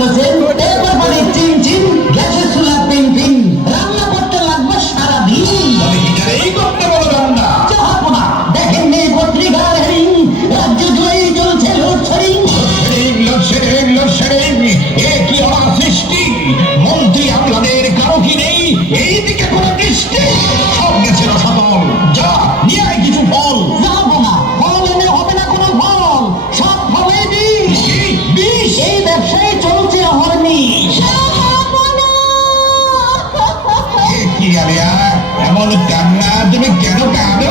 বলেছেন এবার পানি চিন চিন গ্যাসের চুলা পিন পিন রান্না করতে লাগবে সারাদিন। তবে হিটারেই করতে বলো রান্না। চাহাপনা দেখেন নেই পত্রিকার হেরিং রাজ্য জুড়েই চলছে লোডশেডিং। লোডশেডিং লোডশেডিং এ কি অসৃষ্টি। মন্ত্রী আমলাদের কারো কি নেই এইদিকে কোনো দৃষ্টি। সব গেছে রসাতল যা নিয়ে আয় কিছু ফল। যাবো না ফল এনে হবে না কোনো ফল সব ফলে বিষ। বিষ এই ব্যবসায় চলছে অহর্নিশ। কি আলিয়া এমন কান্না তুমি কেন কাঁদো?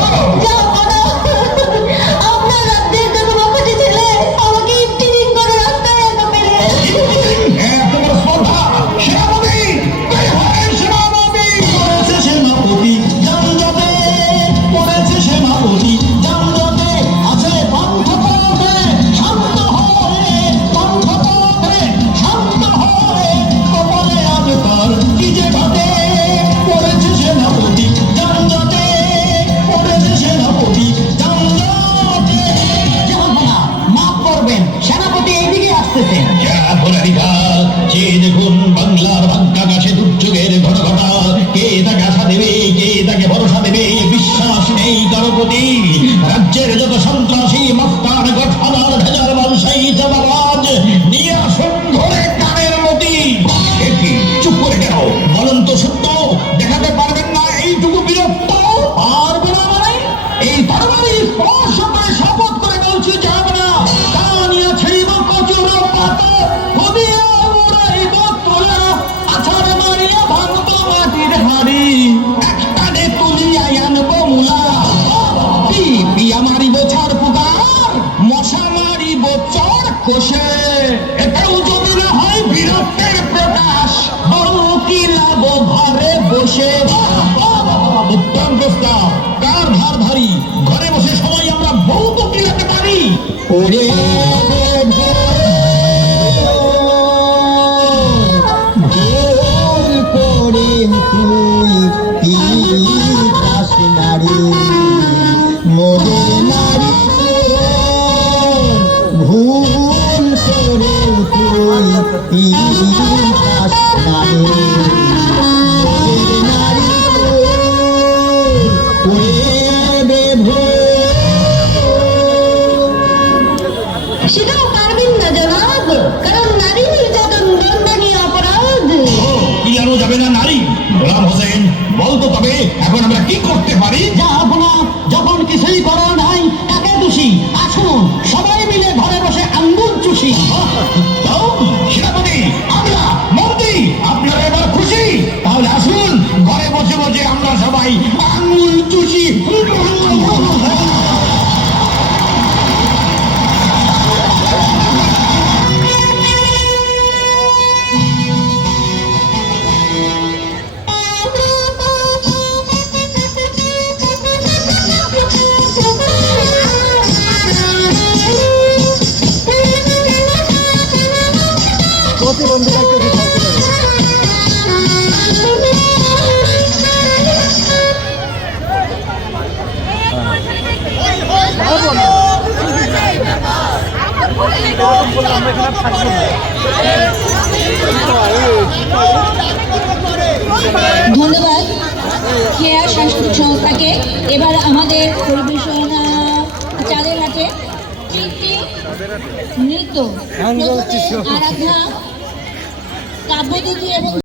আপনার রাজ্যের কোনো বাপটি ছেলে আমাকে ইফটিজিং করে রাস্তায় একা ফেলে। এত বড় স্পর্ধা সেনাপতি সেনাপতি পড়েছে সেনাপতি যানজটে পড়েছে সেনাপতি যানজটে আছে পান্থপথে শান্ত হয়ে পান্থপথে শান্ত হয়ে কপালে আজ তার কি যে ঘটে। পড়েছে সেনাপতি যানজটে পড়েছে সেনাপতি যানজটে। যাবো না মাফ করবেন সেনাপতি এইদিকে আসতেছেন। যে দেখুন বাংলার ভাগ্যাকাশে দুর্যোগের ঘটঘটা কে তাকে আশা দেবে কে তাকে ভরসা দেবে বিশ্বাস নেই কারো প্রতি। রাজ্যের যত সন্ত্রাসী মস্তান গঠফাদার ভেজাল ব্যবসায়ী চাঁদাবাজ নিয়ে আসুন ধরে কানের মতি। কি চুপ করে কেন বলুন তো সত্য দেখাতে পারবেন না এইটুকু বীরত্ব? পারবো না মানে এই তরবারি স্পর্শ করে শপথ করে বলছি যাব না। কানিয়া ছেড়িব কচুর পাতা কবিয়া উড়াইব তোলা আছাড় মারিয়া ভাঙব মাটির হাড়ি একটানে তুলিয়া আনব মুলা। পিয়া মারিব ছাড় পুকার মশা মারিব চর কোষে এটাও যদি না হয় বীরত্বের প্রকাশ বড় কি লাভ ঘরে বসে। উত্তম প্রস্তাব কার ধার ধারি ঘরে বসে সবাই আমরা বউ তো কিলাতে পারি। ওরে ভুল করে তুই পিতাস নারী মোদের নারী ভুল করে তুই পিতাস নারী মোদের নারী ওরে ভুল। সেটাও পারবেন না জনাব কারণ নারী নির্যাতন দণ্ডনীয় অপরাধ। কি জানো যাবে না নারী? গোলাম হোসেন বলতো তবে এখন আমরা কি করতে পারি? যাব না যখন কিছুই করার নাই কাকে দোষী আসুন সবাই মিলে ঘরে বসে আঙ্গুল চুষি। সেনাপতি আমরা মন্ত্রী আপনারা এবার খুশি? তাহলে আসুন ঘরে বসে বসে আমরা সবাই আঙুল চুষি। প্রতিবন্ধী ধন্যবাদ খেয়া সাংস্কৃতিক সংস্থাকে। এবার আমাদের পরিবেশনা চাঁদের হাটে নৃত্য আরাধনা কাব্যদুতি এবং